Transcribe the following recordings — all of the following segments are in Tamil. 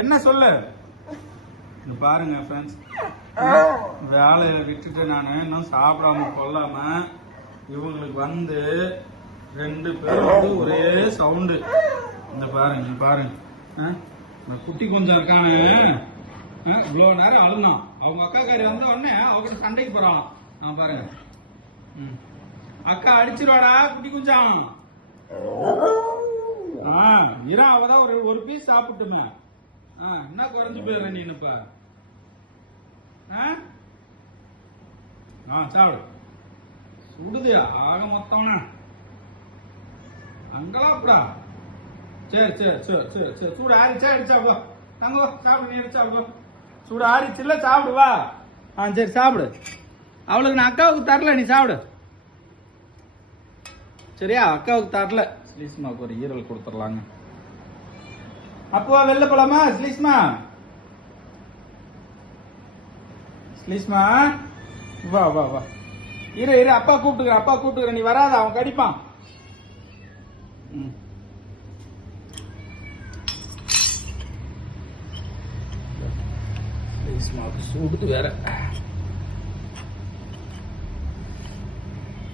என்ன சொல்லு பாருங்க ஃப்ரெண்ட்ஸ், வேலையை விட்டுட்டு நான் இன்னும் சாப்பிடாம கொள்ளாம இவங்களுக்கு வந்து 2 பேரும் வந்து ஒரே சவுண்டு. இந்த பாருங்க பாருங்க, இந்த குட்டி கொஞ்சம் இருக்கானு இவ்வளவு நேரம் அழுந்தான். அவங்க அக்காக்காரி வந்த உடனே அவங்க சண்டைக்கு போறான். பாருங்க, அக்கா அடிச்சிருவாடா குட்டி கொஞ்சம். இரா அவதான் ஒரு பீஸ் சாப்பிட்டுமே. என்ன குறைஞ்சு போயிடுற நீ இப்ப? சாப்பிடு. சுடுது ஆக மொத்தம்னா அங்கலாப்படா. சரி சரி சரி சரி சரி, சூடு ஆறிச்சா அடிச்சா போ தங்க சாப்பிடு. நீ அடிச்சா போ, சூடு ஆறிச்சுல சாப்பிடுவா. சரி சாப்பிடு. அவளுக்கு நான் அக்காவுக்கு தரல, நீ சாப்பிடு சரியா? அக்காவுக்கு தரல. ஸ்லீஸ்மாவுக்கு ஒரு ஈரல் கொடுத்துடலாங்க. அப்போ வெளில போலாமா ஸ்லீஸ்மா? ஸ்லீஸ்மா வா வா வா. இரு இரு, அப்பா கூப்பிட்டுக்கிறேன். நீ வராத, அவன் கடிப்பான். ஸ்லீஸ்மாவுக்கு சுடுது வேற.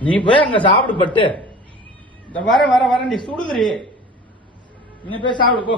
நீ போய் அங்க சாப்பிடு பட்டு. இந்த வர நீ சுடுதுரி. நீ போய் சாப்பிடு போ.